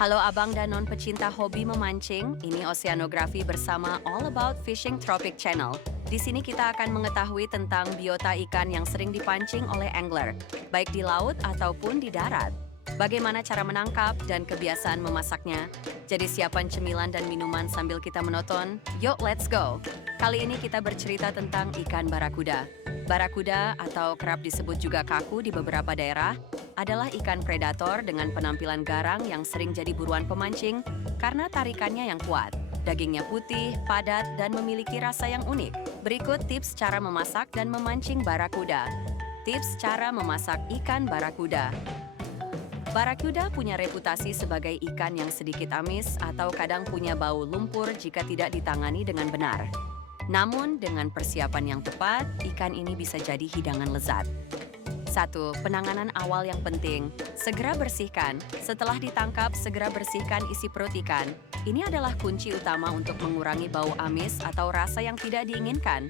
Halo abang dan non pecinta hobi memancing, ini Oceanografi bersama All About Fishing Tropic Channel. Di sini kita akan mengetahui tentang biota ikan yang sering dipancing oleh angler, baik di laut ataupun di darat. Bagaimana cara menangkap dan kebiasaan memasaknya. Jadi siapkan cemilan dan minuman sambil kita menonton. Yuk, let's go! Kali ini kita bercerita tentang ikan barakuda. Barakuda atau kerap disebut juga kaku di beberapa daerah, adalah ikan predator dengan penampilan garang yang sering jadi buruan pemancing karena tarikannya yang kuat. Dagingnya putih, padat, dan memiliki rasa yang unik. Berikut tips cara memasak dan memancing barakuda. Tips cara memasak ikan barakuda. Barakuda punya reputasi sebagai ikan yang sedikit amis atau kadang punya bau lumpur jika tidak ditangani dengan benar. Namun, dengan persiapan yang tepat, ikan ini bisa jadi hidangan lezat. 1. Penanganan awal yang penting. Segera bersihkan. Setelah ditangkap, segera bersihkan isi perut ikan. Ini adalah kunci utama untuk mengurangi bau amis atau rasa yang tidak diinginkan.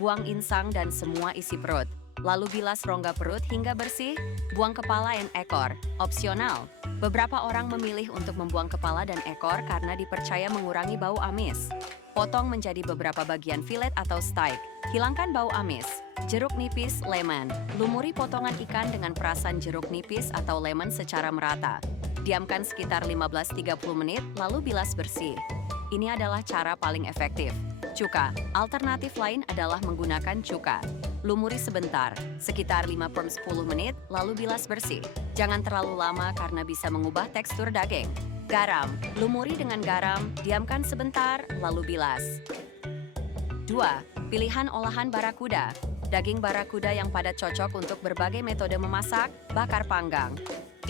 Buang insang dan semua isi perut. Lalu bilas rongga perut hingga bersih. Buang kepala dan ekor. Opsional. Beberapa orang memilih untuk membuang kepala dan ekor karena dipercaya mengurangi bau amis. Potong menjadi beberapa bagian filet atau steak. Hilangkan bau amis. Jeruk nipis, lemon. Lumuri potongan ikan dengan perasan jeruk nipis atau lemon secara merata. Diamkan sekitar 15-30 menit, lalu bilas bersih. Ini adalah cara paling efektif. Cuka. Alternatif lain adalah menggunakan cuka. Lumuri sebentar, sekitar 5-10 menit, lalu bilas bersih. Jangan terlalu lama karena bisa mengubah tekstur daging. Garam. Lumuri dengan garam, diamkan sebentar, lalu bilas. 2. Pilihan olahan barakuda. Daging barakuda yang padat cocok untuk berbagai metode memasak, bakar panggang.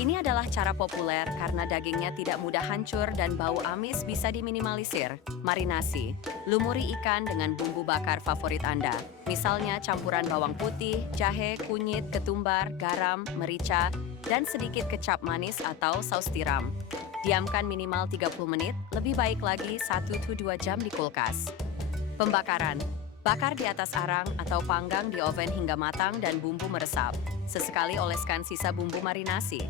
Ini adalah cara populer karena dagingnya tidak mudah hancur dan bau amis bisa diminimalisir. Marinasi. Lumuri ikan dengan bumbu bakar favorit Anda. Misalnya campuran bawang putih, jahe, kunyit, ketumbar, garam, merica, dan sedikit kecap manis atau saus tiram. Diamkan minimal 30 menit, lebih baik lagi 1-2 jam di kulkas. Pembakaran. Bakar di atas arang atau panggang di oven hingga matang dan bumbu meresap. Sesekali oleskan sisa bumbu marinasi.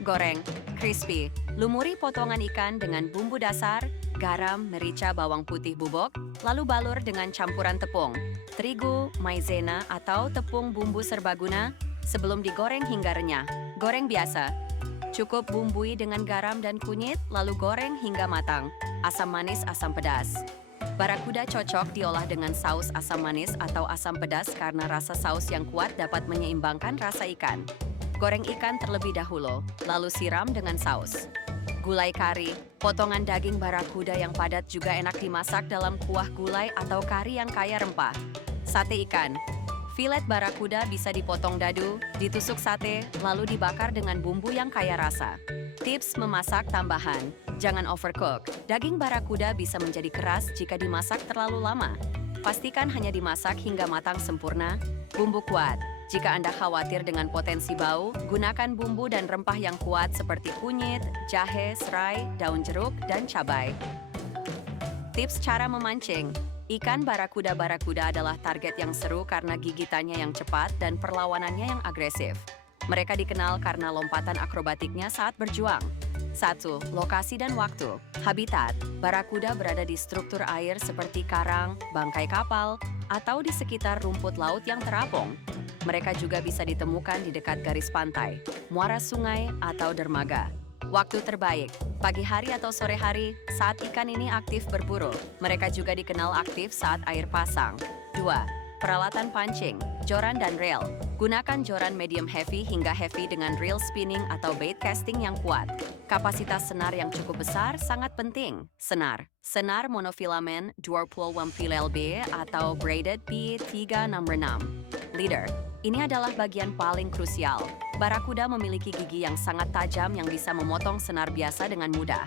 Goreng, crispy. Lumuri potongan ikan dengan bumbu dasar, garam, merica, bawang putih bubuk, lalu balur dengan campuran tepung, terigu, maizena, atau tepung bumbu serbaguna sebelum digoreng hingga renyah. Goreng biasa. Cukup bumbui dengan garam dan kunyit, lalu goreng hingga matang. Asam manis, asam pedas. Barakuda cocok diolah dengan saus asam manis atau asam pedas karena rasa saus yang kuat dapat menyeimbangkan rasa ikan. Goreng ikan terlebih dahulu, lalu siram dengan saus. Gulai kari. Potongan daging barakuda yang padat juga enak dimasak dalam kuah gulai atau kari yang kaya rempah. Sate ikan. Filet barakuda bisa dipotong dadu, ditusuk sate, lalu dibakar dengan bumbu yang kaya rasa. Tips memasak tambahan. Jangan overcook. Daging barakuda bisa menjadi keras jika dimasak terlalu lama. Pastikan hanya dimasak hingga matang sempurna. Bumbu kuat. Jika Anda khawatir dengan potensi bau, gunakan bumbu dan rempah yang kuat seperti kunyit, jahe, serai, daun jeruk, dan cabai. Tips cara memancing. Ikan barakuda adalah target yang seru karena gigitannya yang cepat dan perlawanannya yang agresif. Mereka dikenal karena lompatan akrobatiknya saat berjuang. 1. Lokasi dan waktu. Habitat. Barakuda berada di struktur air seperti karang, bangkai kapal, atau di sekitar rumput laut yang terapung. Mereka juga bisa ditemukan di dekat garis pantai, muara sungai, atau dermaga. Waktu terbaik. Pagi hari atau sore hari, saat ikan ini aktif berburu. Mereka juga dikenal aktif saat air pasang. 2. Peralatan pancing, joran dan reel. Gunakan joran medium heavy hingga heavy dengan reel spinning atau bait casting yang kuat. Kapasitas senar yang cukup besar sangat penting. Senar. Senar monofilamen Dual-Pool Wampilel B atau braided P366. Leader. Ini adalah bagian paling krusial. Barakuda memiliki gigi yang sangat tajam yang bisa memotong senar biasa dengan mudah.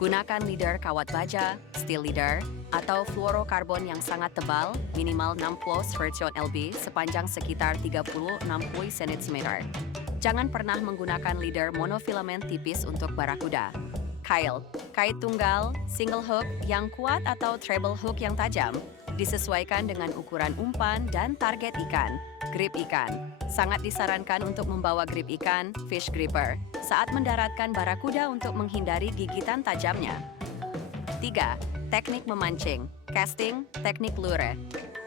Gunakan leader kawat baja, steel leader, atau fluorokarbon yang sangat tebal, minimal 60 lb sepanjang sekitar 30-60 cm. Jangan pernah menggunakan leader monofilament tipis untuk barakuda. Kail, kait tunggal, single hook yang kuat atau treble hook yang tajam, disesuaikan dengan ukuran umpan dan target ikan. Grip ikan. Sangat disarankan untuk membawa grip ikan, fish gripper. 1 saat mendaratkan barakuda untuk menghindari gigitan tajamnya. 3. Teknik memancing, casting, teknik lure.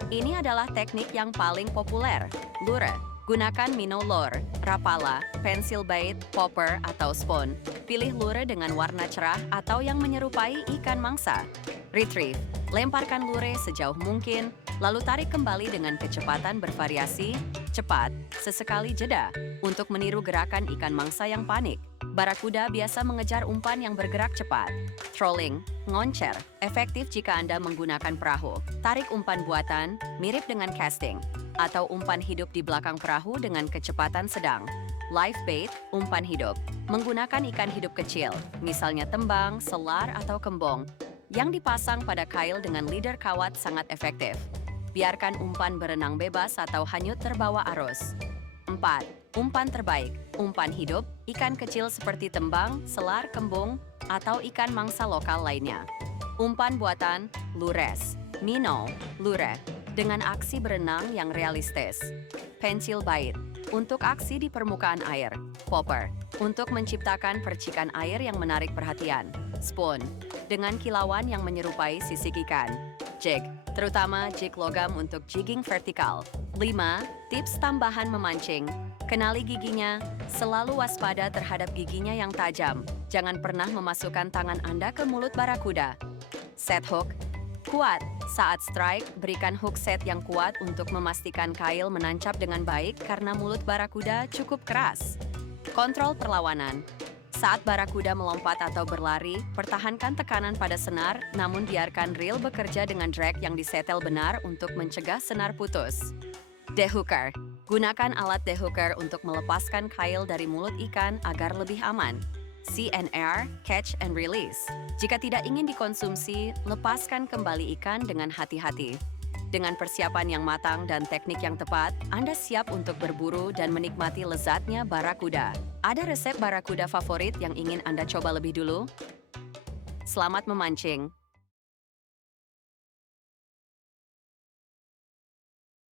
Ini adalah teknik yang paling populer. Lure. Gunakan minnow lure, rapala, pencil bait, popper, atau spoon. Pilih lure dengan warna cerah atau yang menyerupai ikan mangsa. Retrieve. Lemparkan lure sejauh mungkin, lalu tarik kembali dengan kecepatan bervariasi, cepat, sesekali jeda, untuk meniru gerakan ikan mangsa yang panik. Barakuda biasa mengejar umpan yang bergerak cepat. Trolling, ngoncer, efektif jika Anda menggunakan perahu. Tarik umpan buatan, mirip dengan casting, atau umpan hidup di belakang perahu dengan kecepatan sedang. Live bait, umpan hidup, menggunakan ikan hidup kecil, misalnya tembang, selar, atau kembung, yang dipasang pada kail dengan leader kawat sangat efektif. Biarkan umpan berenang bebas atau hanyut terbawa arus. 4. Umpan terbaik, umpan hidup, ikan kecil seperti tembang, selar, kembung, atau ikan mangsa lokal lainnya. Umpan buatan, lures, minnow, lure, dengan aksi berenang yang realistis. Pencil bait, untuk aksi di permukaan air. Popper, untuk menciptakan percikan air yang menarik perhatian. Spoon, dengan kilauan yang menyerupai sisik ikan. Jig, terutama jig logam untuk jigging vertikal. 5. Tips tambahan memancing. Kenali giginya, selalu waspada terhadap giginya yang tajam. Jangan pernah memasukkan tangan Anda ke mulut barakuda. Set hook, kuat. Saat strike, berikan hook set yang kuat untuk memastikan kail menancap dengan baik karena mulut barakuda cukup keras. Kontrol perlawanan. Saat barakuda melompat atau berlari, pertahankan tekanan pada senar, namun biarkan reel bekerja dengan drag yang disetel benar untuk mencegah senar putus. Dehooker. Gunakan alat dehooker untuk melepaskan kail dari mulut ikan agar lebih aman. CNR, catch and release. Jika tidak ingin dikonsumsi, lepaskan kembali ikan dengan hati-hati. Dengan persiapan yang matang dan teknik yang tepat, Anda siap untuk berburu dan menikmati lezatnya barakuda. Ada resep barakuda favorit yang ingin Anda coba lebih dulu? Selamat memancing!